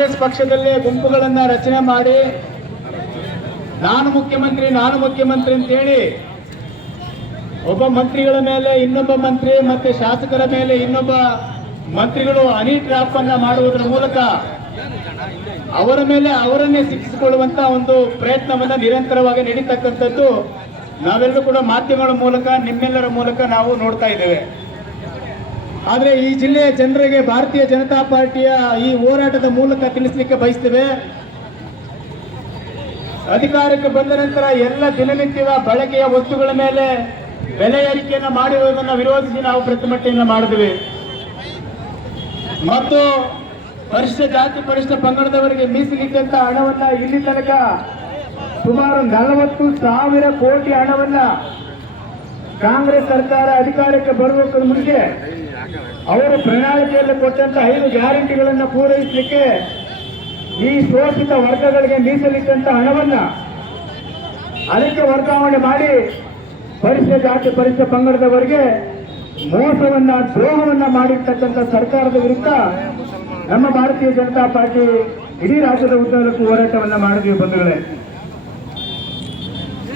ಕಾಂಗ್ರೆಸ್ ಪಕ್ಷದಲ್ಲೇ ಗುಂಪುಗಳನ್ನ ರಚನೆ ಮಾಡಿ ನಾನು ಮುಖ್ಯಮಂತ್ರಿ ಅಂತೇಳಿ ಒಬ್ಬ ಮಂತ್ರಿಗಳ ಮೇಲೆ ಇನ್ನೊಬ್ಬ ಮಂತ್ರಿ ಮತ್ತೆ ಶಾಸಕರ ಮೇಲೆ ಇನ್ನೊಬ್ಬ ಮಂತ್ರಿಗಳು ಹನಿ ಟ್ರ್ಯಾಪ್ ಅನ್ನ ಮಾಡುವುದರ ಮೂಲಕ ಅವರ ಮೇಲೆ ಅವರನ್ನೇ ಶಿಕ್ಷಿಸಿಕೊಳ್ಳುವಂತ ಒಂದು ಪ್ರಯತ್ನವನ್ನ ನಿರಂತರವಾಗಿ ನಡೀತಕ್ಕಂಥದ್ದು ನಾವೆಲ್ಲರೂ ಕೂಡ ಮಾಧ್ಯಮಗಳ ಮೂಲಕ ನಿಮ್ಮೆಲ್ಲರ ಮೂಲಕ ನಾವು ನೋಡ್ತಾ ಇದ್ದೇವೆ. ಆದರೆ ಈ ಜಿಲ್ಲೆಯ ಜನರಿಗೆ ಭಾರತೀಯ ಜನತಾ ಪಾರ್ಟಿಯ ಈ ಹೋರಾಟದ ಮೂಲಕ ತಿಳಿಸಲಿಕ್ಕೆ ಬಯಸ್ತೇವೆ. ಅಧಿಕಾರಕ್ಕೆ ಬಂದ ನಂತರ ಎಲ್ಲ ದಿನನಿತ್ಯದ ಬಳಕೆಯ ವಸ್ತುಗಳ ಮೇಲೆ ಬೆಲೆ ಏರಿಕೆಯನ್ನು ಮಾಡಿರುವುದನ್ನು ವಿರೋಧಿಸಿ ನಾವು ಪ್ರತಿಭಟನೆಯನ್ನು ಮಾಡಿದ್ವಿ. ಮತ್ತು ಪರಿಶಿಷ್ಟ ಜಾತಿ ಪರಿಶಿಷ್ಟ ಪಂಗಡದವರಿಗೆ ಮೀಸಲಿಟ್ಟಂತ ಹಣವನ್ನ ಇಲ್ಲಿ ತನಕ ಸುಮಾರು 40,000 ಕೋಟಿ ಹಣವನ್ನ ಕಾಂಗ್ರೆಸ್ ಸರ್ಕಾರ ಅಧಿಕಾರಕ್ಕೆ ಬರುವುದಕ್ಕೆ ಮುಂಚೆ ಅವರು ಪ್ರಣಾಳಿಕೆಯಲ್ಲಿ ಕೊಟ್ಟಂತ 5 ಗ್ಯಾರಂಟಿಗಳನ್ನು ಪೂರೈಸಲಿಕ್ಕೆ ಈ ಶೋಷಿತ ವರ್ಗಗಳಿಗೆ ಮೀಸಲಿಟ್ಟಂತ ಹಣವನ್ನ ಅದಕ್ಕೆ ವರ್ಗಾವಣೆ ಮಾಡಿ ಪರಿಶಿಷ್ಟ ಜಾತಿ ಪರಿಶಿಷ್ಟ ಪಂಗಡದವರಿಗೆ ಮೋಸವನ್ನ ದ್ರೋಹವನ್ನ ಮಾಡಿರ್ತಕ್ಕಂಥ ಸರ್ಕಾರದ ವಿರುದ್ಧ ನಮ್ಮ ಭಾರತೀಯ ಜನತಾ ಪಾರ್ಟಿ ಇಡೀ ರಾಜ್ಯದ ಉದ್ದಕ್ಕೂ ಹೋರಾಟವನ್ನ ಮಾಡಿದ್ವಿ ಬಂಧುಗಳೇ.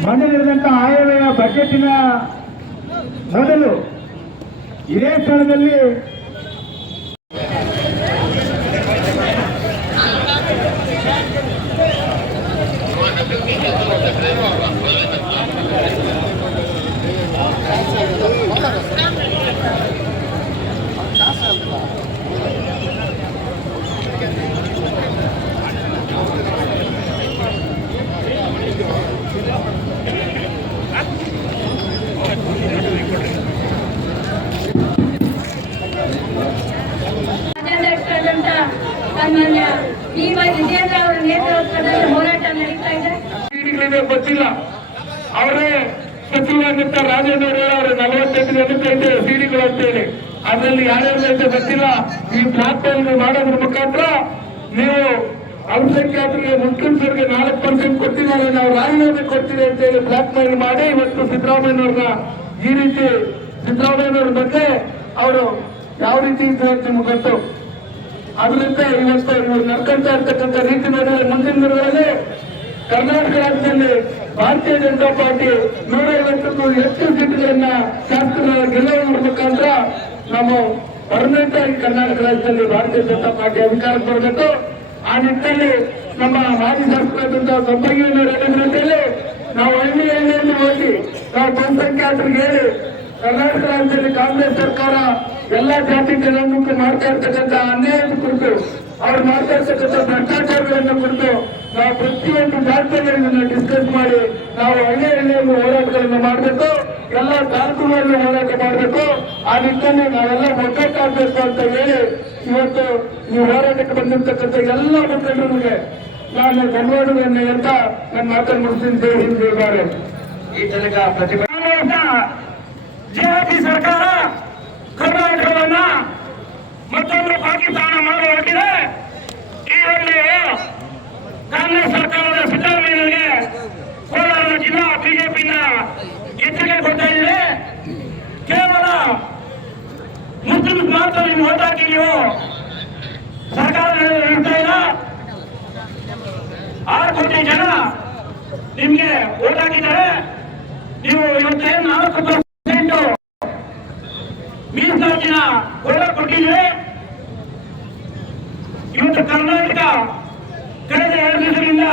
ಮೊನ್ನೆ ನಡೆದಂತ ಆಯವ್ಯಯ ಬಜೆಟಿನ ಮೊದಲು ಇದೇ ಸ್ಥಳದಲ್ಲಿ ವಿಜೇಂದ್ರ ಅವರ ನೇತೃತ್ವದಲ್ಲಿ ಹೋರಾಟ ನಡೀತಾ ಇದೆ. ಗೊತ್ತಿಲ್ಲ ಅವರೇ ಸಚಿವರಾಗಿದ್ದ ರಾಜೇಂದ್ರ ಅವರು 48 ಜನಕ್ಕೆ ಸಿಡಿಗಳು ಅಂತೇಳಿ ಅದರಲ್ಲಿ ಯಾರ್ಯಾರು ಗೊತ್ತಿಲ್ಲ. ಈ ಬ್ಲಾಕ್ ಮೇಲ್ ಮಾಡೋದ್ರ ಮುಖಾಂತರ ನೀವು ಅಲ್ಪಸಂಖ್ಯಾತರಿಗೆ ಮುಸ್ಲಿಮ್ಸರಿಗೆ 4% ಕೊಟ್ಟಿದ್ದಾರೆ, ನಾವು ರಾಜೀನಾಮೆ ಕೊಡ್ತೀವಿ ಅಂತೇಳಿ ಬ್ಲಾಕ್ ಮೇಲ್ ಮಾಡಿ ಇವತ್ತು ಸಿದ್ದರಾಮಯ್ಯವ್ರನ್ನ ಈ ರೀತಿ ಸಿದ್ದರಾಮಯ್ಯವ್ರ ಬಗ್ಗೆ ಅವರು ಯಾವ ರೀತಿ ಇದ್ದಾರೆ ನಿಮ್ಗೆ ಗೊತ್ತು. ಅದರಿಂದ ಇವತ್ತು ಇವರು ನಡ್ಕೊಂತ ಇರ್ತಕ್ಕಂಥ ರೀತಿ ನೋಡಿದ್ರೆ ಮುಂದಿನ ದಿನಗಳಲ್ಲಿ ಕರ್ನಾಟಕ ರಾಜ್ಯದಲ್ಲಿ ಭಾರತೀಯ ಜನತಾ ಪಾರ್ಟಿ 150ಕ್ಕೂ ಹೆಚ್ಚು ಸೀಟುಗಳನ್ನ ಶಾಸಕರ ಗೆಲ್ಲುವ ಮುಖಾಂತರ ನಾವು ಪರ್ಮನೆಂಟ್ ಆಗಿ ಕರ್ನಾಟಕ ರಾಜ್ಯದಲ್ಲಿ ಭಾರತೀಯ ಜನತಾ ಪಾರ್ಟಿ ಅಧಿಕಾರಕ್ಕೆ ಬರಬೇಕು. ಆ ನಿಟ್ಟಿನಲ್ಲಿ ನಮ್ಮ ಮಾಜಿ ಶಾಸಕರಾದಂತಹ ಸಂಪಂಗಿಯವರು ಹೇಳಿದ್ರಲ್ಲಿ ನಾವು ಹಳ್ಳಿಯಲ್ಲಿ ಹೋಗಿ ನಾವು ಬಹುಸಂಖ್ಯಾತರಿಗೆ ಹೇಳಿ ಕರ್ನಾಟಕ ರಾಜ್ಯದಲ್ಲಿ ಕಾಂಗ್ರೆಸ್ ಸರ್ಕಾರ ಎಲ್ಲಾ ಜಾತಿ ಜನಾಂಗಕ್ಕೂ ಮಾಡ್ತಾ ಇರ್ತಕ್ಕಂಥ ಅನ್ಯಾಯದ ಕುರಿತು ಅವ್ರು ಮಾಡ್ತಾ ಇರ್ತಕ್ಕಂಥ ಭ್ರಷ್ಟಾಚಾರಗಳನ್ನು ಕುರಿತು ನಾವು ಪ್ರತಿಯೊಂದು ಜಾತಿಗಳನ್ನು ಡಿಸ್ಕಸ್ ಮಾಡಿ ನಾವು ಹಳ್ಳಿಯಲ್ಲಿ ಹೋರಾಟಗಳನ್ನು ಮಾಡಬೇಕು, ಎಲ್ಲ ತಾಲೂಕುಗಳಲ್ಲಿ ಹೋರಾಟ ಮಾಡಬೇಕು. ಆ ನಿಟ್ಟಿನಲ್ಲಿ ನಾವೆಲ್ಲ ಒಗ್ಗಟ್ಟಾಗಬೇಕು ಅಂತ ಹೇಳಿ ಇವತ್ತು ಈ ಹೋರಾಟಕ್ಕೆ ಬಂದಿರತಕ್ಕಂಥ ಎಲ್ಲ ಮುಖಂಡರಿಗೆ ನಾನು ಧನ್ಯವಾದಗಳನ್ನು ಅಂತ ನನ್ನ ಮಾತನ್ನು ಮುಗಿಸಿದ್ದಾರೆ. ಈ ತನಕ ಪ್ರತಿಭಟನೆ ಜಿಹಾದಿ ಸರ್ಕಾರ ಕರ್ನಾಟಕವನ್ನ ಮತ್ತೊಂದು ಪಾಕಿಸ್ತಾನ ಮಾಡಿ ಹೊರಟಿದೆ. ಈ ವೇಳೆ ಕಾಂಗ್ರೆಸ್ ಸರ್ಕಾರದ ಸಿದ್ದರಾಮಯ್ಯನಿಗೆ ಕೋಲಾರ ಜಿಲ್ಲಾ ಬಿಜೆಪಿನ ಎಚ್ಚರಿಕೆ ಕೊಡ್ತಾ ಇದೆ. ಕೇವಲ ಮುಸ್ಲಿಮ್ಸ್ ಮಾತ್ರ ನೀವು ಓಟ್ ಹಾಕಿ ನೀವು ಸರ್ಕಾರ ಇರ್ತಾ ಇಲ್ಲ. 6 ಕೋಟಿ ಜನ ನಿಮ್ಗೆ ಓಟ್ ಹಾಕಿದ್ದಾರೆ. ನೀವು ಇವತ್ತೇನು 4% ಮೀಸಲಾತಿನ ಓಟ್ ಕೊಟ್ಟಿದ್ರೆ ಇವತ್ತು ಕರ್ನಾಟಕ ಕಳೆದ 2 ದಿವಸದಿಂದ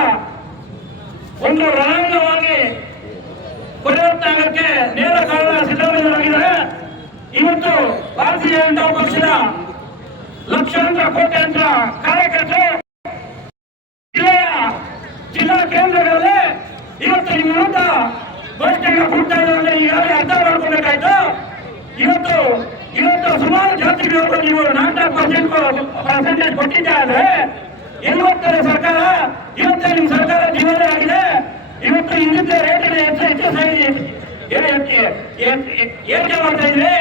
ಒಂದು ರಣರಂಗವಾಗಿ ಪರಿವರ್ತನೆಗೆ ನೇರ ಕಾರಣ ಸಿದ್ದರಾಮಯ್ಯರಾಗಿದ್ದಾರೆ. ಇವತ್ತು ಭಾರತೀಯ ಜನತಾ ಪಕ್ಷದ ಲಕ್ಷಾಂತರ ಕೋಟ್ಯಾಂತರ ಕಾರ್ಯಕರ್ತರು ಜಿಲ್ಲಾ ಕೇಂದ್ರಗಳಲ್ಲಿ ಇವತ್ತು ನಿಮ್ಮ ವಿರುದ್ಧ ಘೋಷಣೆ ಕೊಡ್ತಾ ಇದ್ದಾರೆ. ಈಗಾಗಲೇ ಅರ್ಥ ಮಾಡ್ಕೊಬೇಕಾಯ್ತು. ಇವತ್ತು ಸುಮಾರು ಜಾತಿಗಳು ನೀವು 4% ಕೊಟ್ಟಿದ್ದಾರೆ. ಎಲ್ಲಿ ಹೋಗ್ತಾರೆ ಸರ್ಕಾರ? ಇವತ್ತೇ ನಿಮ್ಮ ಸರ್ಕಾರ ಜೀವನ ಆಗಿದೆ. ಇವತ್ತು ಇನ್ನಿದ್ದ ರೇಟಿನ ಏರಿಕೆ ಮಾಡ್ತಾ ಇದೆ.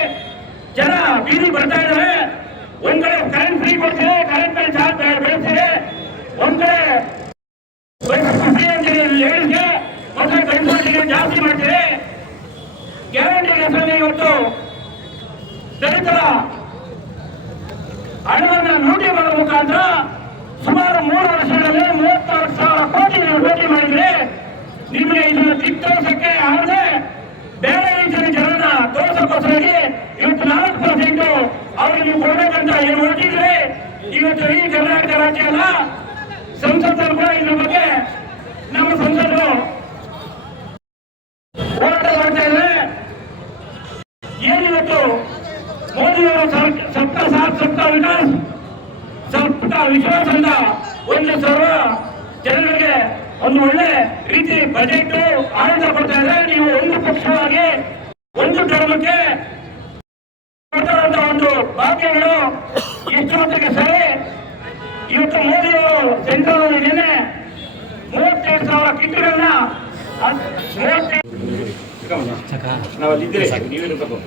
ಜನ ಬೀದಿ ಬರ್ತಾ ಇದ್ದಾರೆ. ಒಂದ್ ಕಡೆ ಕರೆಂಟ್ ಫ್ರೀ ಕೊಡ್ತೀರಿ, ಕರೆಂಟ್ ಬಿಲ್ ಚಾರ್ಜ್ ಬೆಳೆಸ್ತೀರಿ. ಒಂದ್ ಕಡೆ ಲೇಡೀಸ್ಗೆ ಮತ್ತೆ ಗಂಡಸರಿಗೆ ಜಾಸ್ತಿ ಮಾಡ್ತೀರಿ. ಗ್ಯಾರಂಟಿ ಹೆಸರಲ್ಲಿ ಇವತ್ತು ದಲಿತರ ಹಣವನ್ನು ಲೂಟಿ ಮಾಡುವ ಮುಖಾಂತರ ಸುಮಾರು 3 ವರ್ಷಗಳಲ್ಲಿ 34,000 ಕೋಟಿ ನೀವು ಲೂಟಿ ಮಾಡಿದ್ರೆ ನಿಮಗೆ ಇದನ್ನು ಕಿತ್ತೋಸಕ್ಕೆ ಆಗದೆ ಬೇರೆ ರೀತಿಯ ಜನರನ್ನ ತೋರಿಸೋಕೋಸ್ಕರಾಗಿ ಇವತ್ತು 4% ಅವ್ರಿಗೆ ನೀವು ಕೊಡ್ಬೇಕಂತ ಏನು ಹೊರಟಿದ್ರೆ ಇವತ್ತು ಈ ಕರ್ನಾಟಕ ರಾಜ್ಯ ಅಲ್ಲ ಸಂಸದರು ಕೂಡ ಇದ್ರ ಬಗ್ಗೆ ನಮ್ಮ ಸಂಸದರು ಹೋರಾಟ ಮಾಡ್ತಾ ಇದ್ದಾರೆ. ಏನಿವತ್ತು ಮೋದಿಯವರು ಸಬ್ಕಾ ಸಾಥ್ ಸಬ್ಕಾ ವಿಕಾಸ್ ಸಬ್ಕಾ ವಿಶ್ವಾಸ ಅಂತ ಒಂದು ಸರ್ವ ಜನರಿಗೆ ಒಂದು ಒಳ್ಳೆ ರೀತಿ ಬಜೆಟ್ ಆಡಳಿತ ಕೊಡ್ತಾ ಇದ್ರೆ ನೀವು ಒಂದು ಪಕ್ಷವಾಗಿ ಒಂದು ಧರ್ಮಕ್ಕೆ ಕೊಡ್ತಾರಂತ ಒಂದು ಭಾಗ್ಯಗಳು ಎಷ್ಟು ಮಟ್ಟಿಗೆ ಸರಿ. ಇವತ್ತು ಮೋದಿಯವರು ಸೆಂಟ್ರಲ್ ನಿನ್ನೆ 32,000 ಕಿಟ್ಗಳನ್ನ ನಾವು ಅಲ್ಲಿದ್ದೀರಿ ನೀವೇನು ತಗೋ